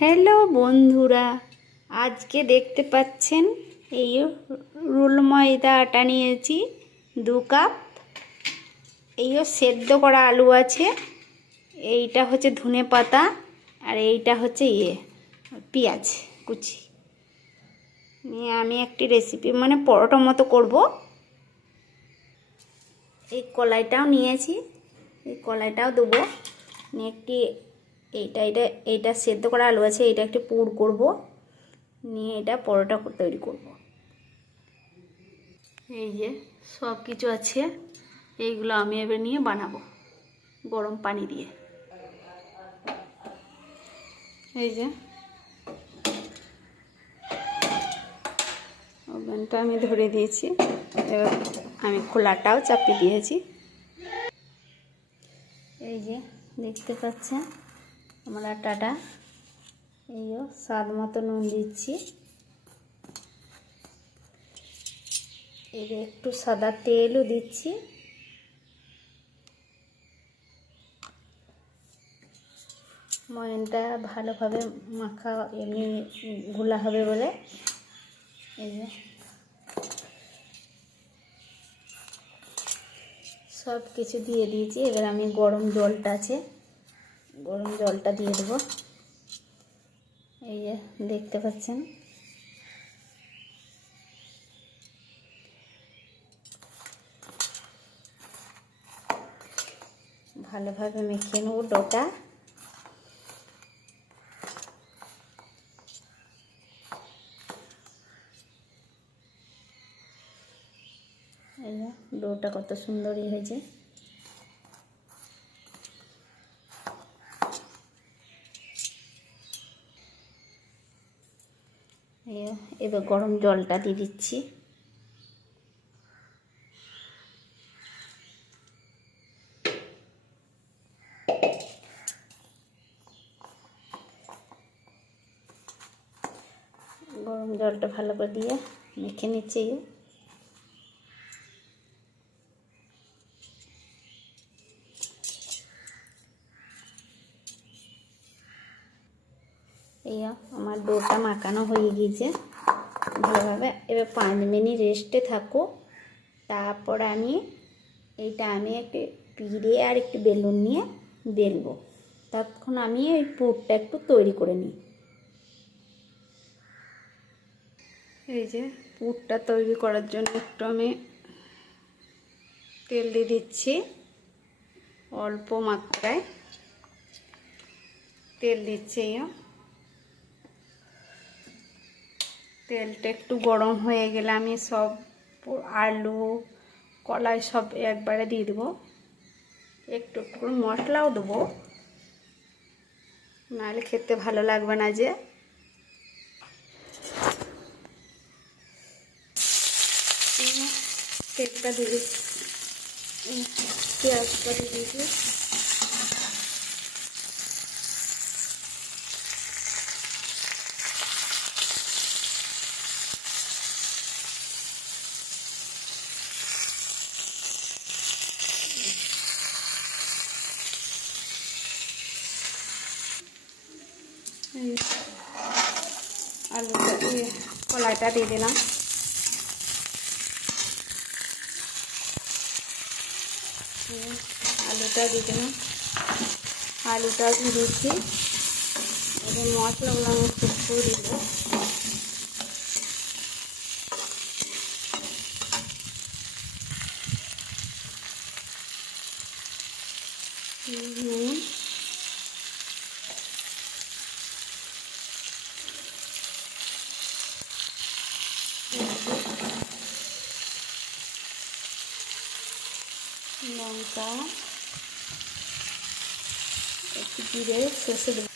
Hello বন্ধুরা, আজকে দেখতে পাচ্ছেন এই রুল ময়দা আটা নিয়েছি দু কাপ। এইও সেদ্ধ করা আলু আছে, এইটা হচ্ছে ধনে পাতা আর এইটা হচ্ছে ইয়ে পেঁয়াজ কুচি। নিয়ে আমি একটি রেসিপি মানে পরোটা মতো করব। এই কলাইটাও নিয়েছি, এই কলাইটাও দেবো। নিয়ে একটি এইটা এটা এইটা সেদ্ধ করা আলু আছে এটা একটু পুর করব নিয়ে এটা পরোটা তৈরি করব। এই যে সব কিছু আছে এইগুলো আমি এবার নিয়ে বানাবো গরম পানি দিয়ে। এই যে ওভেনটা আমি ধরে দিয়েছি এবার আমি খোলাটাও চাপিয়ে দিয়েছি। এই যে দেখতে পাচ্ছেন আমার আটাটা এইও স্বাদ মতো নুন দিচ্ছি। এর একটু সাদা তেলও দিচ্ছি। ময়নটা ভালোভাবে মাখা এমনি গুলা হবে বলে। এই যে। সব কিছু দিয়ে দিয়েছি। এবার আমি গরম জলটা আছে। গরম জলটা দিয়ে দেবো। এই যে দেখতে পাচ্ছেন। ভালোভাবে মেখে নেব ডোটা। এই ডোটা কত সুন্দরই হয়েছে। এবার গরম জলটা দিয়ে দিচ্ছি। গরম জলটা ভালো করে দিয়ে মেখে নিচ্ছি। এই আমার ডোটা মাখানো হয়ে গিয়েছে। ভালোভাবে। এবার পাঁচ মিনিট রেস্টে থাকো। তারপর আমি এইটা আমি একটু পিড়ে আর একটু বেলুন নিয়ে বেলবো। তখন আমি ওই পুরটা একটু তৈরি করে নিই। এই যে পুরটা তৈরি করার জন্য একটু আমি তেল দিয়ে দিচ্ছি অল্প মাত্রায়। তেল দিচ্ছি তেলটা একটু গরম হয়ে গেলে আমি সব আলু, কলাই সব একবারে দিয়ে দেবো। একটু একটু করে মশলাও দেবো। নাহলে খেতে ভালো লাগবে না যে। তেলটা দিয়ে পেঁয়াজটা দিয়ে দিয়েছি দিয়ে কলাইটা দিয়ে দিলাম। আলুটা দিয়ে দিলাম। আলুটা দিয়েছি এবার মশলাগুলো আমি একটু দিব। নুন একটু জিরে সর্ষে দেব।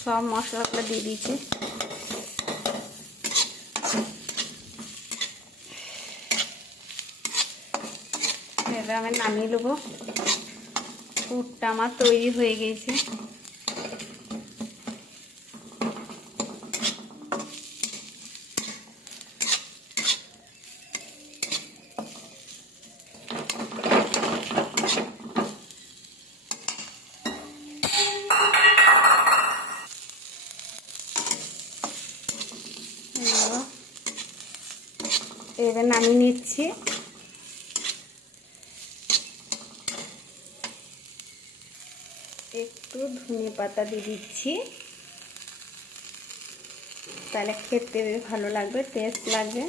সব মশলাগুলো দিয়ে দিয়েছি। আমি নামিয়ে নেব। পুরটা আমার তৈরি হয়ে গেছে এবার নামিয়ে নিচ্ছি। একটু ধনে পাতা দিয়ে দিচ্ছি। তাহলে খেতে ভালো লাগবে টেস্ট লাগবে।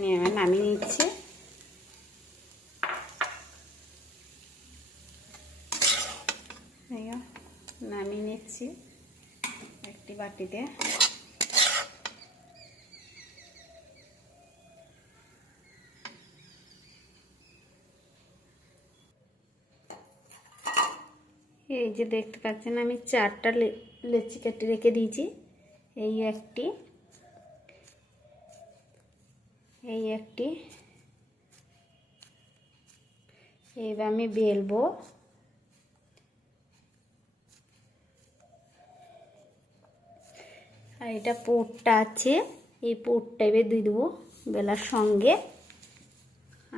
নিয়ে আমি নামিয়ে নিচ্ছি এই যে নামিয়ে নিচ্ছি একটি বাটিতে। এই যে দেখতে পাচ্ছেন, আমি চারটা লেচি কেটে রেখে দিয়েছি। এই একটি এই একটি। এইবার আমি বেলবো। আর এটা পুরটা আছে। এই পুরটা এবার দিয়ে দেবো বেলার সঙ্গে।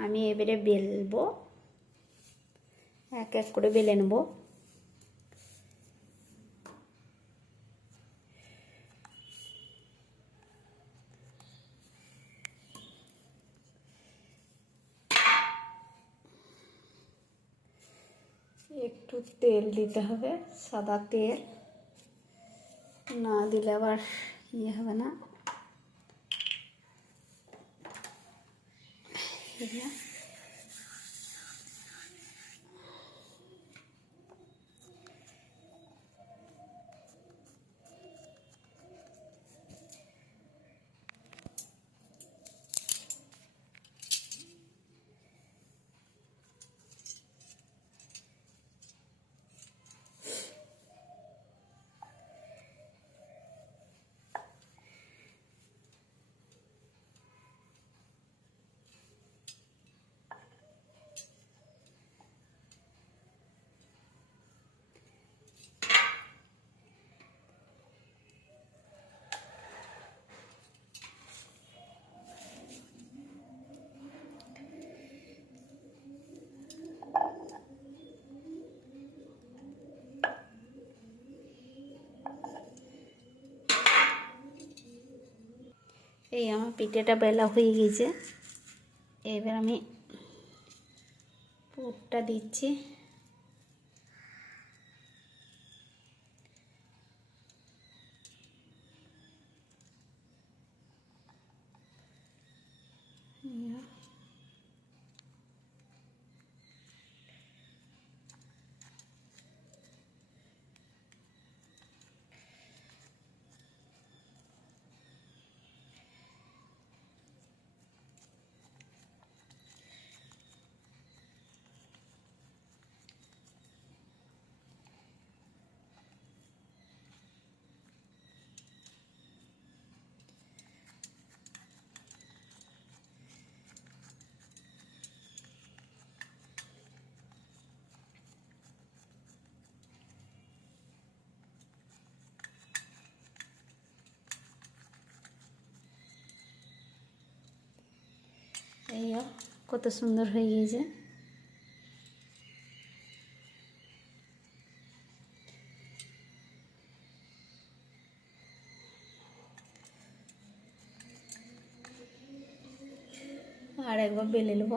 আমি এবারে বেলবো। এক এক করে বেলে নেব। একটু তেল দিতে হবে, সাদা তেল। না দিলে আবার ইয়ে হবে না এই যে। এই আমার পিঠেটা বেলা হয়ে গেছে। এবার আমি পুরটা দিচ্ছি। এই কত সুন্দর হয়ে গিয়েছে। আর একবার বেলে নেব।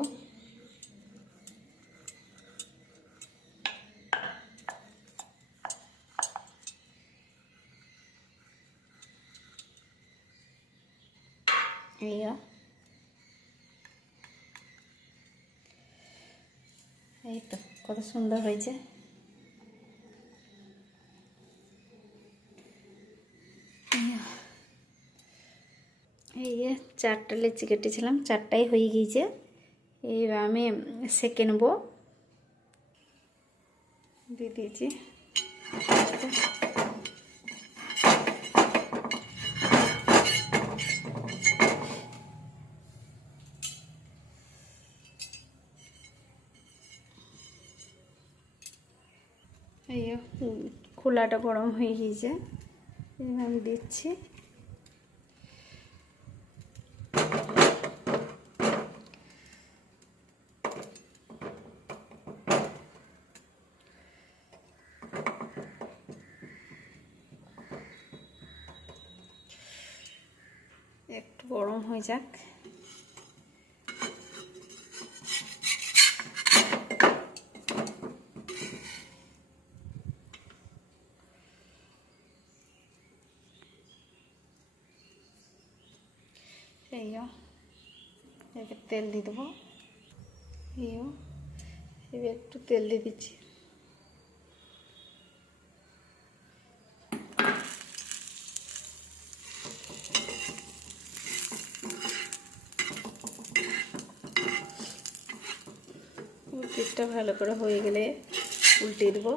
এই যো। এই তো কত সুন্দর হয়েছে। এই যে চারটা লেচি কেটেছিলাম, চারটাই হয়ে গিয়েছে। এইবার আমি সেকে নেব। দিয়ে দিয়েছি। চুলাটা গরম হয়ে গিয়েছে। আমি দিচ্ছি। একটু গরম হয়ে যাক। তেল দিয়ে দেবো। যো, এবার একটু তেল দিয়ে দিচ্ছি। তেলটা ভালো করে হয়ে গেলে উল্টে দেবো।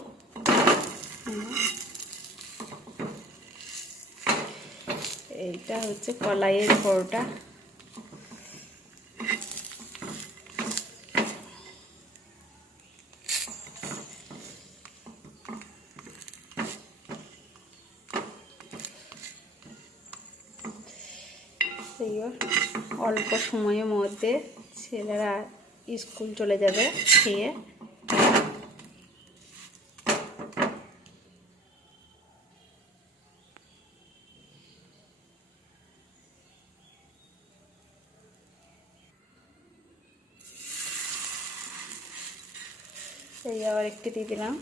এইটা হচ্ছে কলাইয়ের পরোটা এই অল্প সময়ের মধ্যে ছেলেরা স্কুল চলে যাবে খেয়ে। এই আবার একটি দিয়ে দিলাম।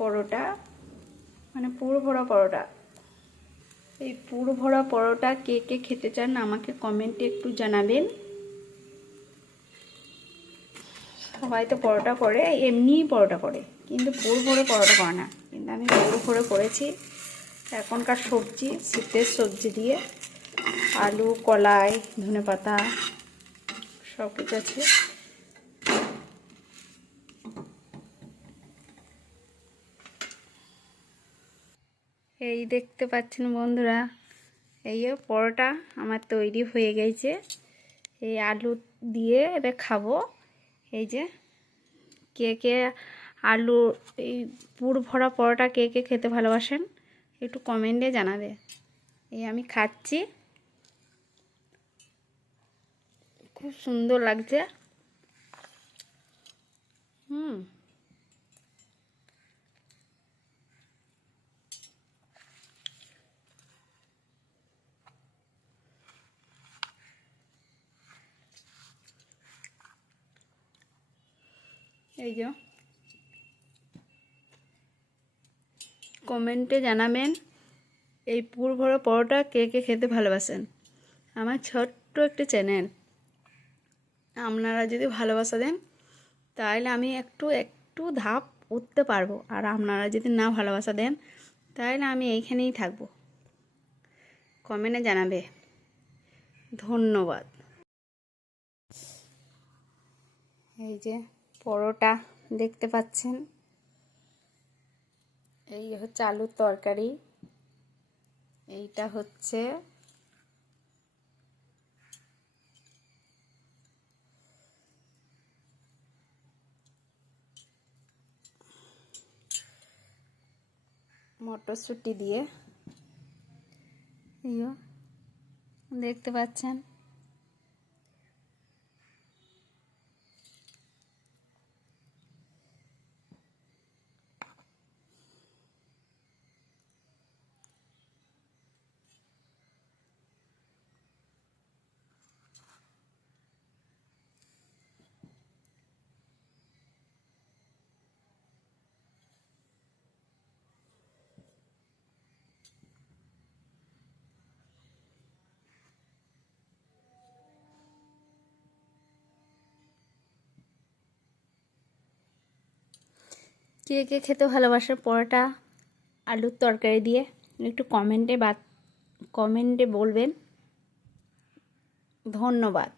পরোটা মানে পুরো ভরা পরোটা। এই পুরো ভরা পরোটা কে কে খেতে চান আমাকে কমেন্টে একটু জানাবেন। সবাই তো পরোটা করে, এমনিই পরোটা করে, কিন্তু পুরো ভরে পরোটা করে না। কিন্তু আমি পুরো ভরে করেছি, এখনকার সবজি, শীতের সবজি দিয়ে। আলু, কলাই ধনে পাতা সব কিছু আছে। এই দেখতে পাচ্ছেন বন্ধুরা, এই পরোটা আমার তৈরি হয়ে গেছে। এই আলু দিয়ে এবার খাব। এই যে কে কে আলু, এই পুর ভরা পরোটা কে কে খেতে ভালোবাসেন, একটু কমেন্টে জানাবে। এই আমি খাচ্ছি। খুব সুন্দর লাগছে। হুম। এই যে। কমেন্টে জানাবেন এই পুর ভরা পরোটা কে কে খেতে ভালোবাসেন? আমার ছোট্ট একটা চ্যানেল। আপনারা যদি ভালোবাসা দেন তাহলে আমি একটু একটু ধাপ উঠতে পারব। আর আপনারা যদি না ভালোবাসা দেন তাহলে আমি এইখানেই থাকব। কমেন্টে জানাবে। ধন্যবাদ। এই যে। পরোটা দেখতে পাচ্ছেন। এই হচ্ছে আলুর তরকারি। এইটা হচ্ছে মটরশুঁটি দিয়ে। দেখতে পাচ্ছেন? কে কে খেতে ভালোবাসে? পরোটা আলুর তরকারি দিয়ে। একটু কমেন্টে বা কমেন্টে বলবেন। ধন্যবাদ।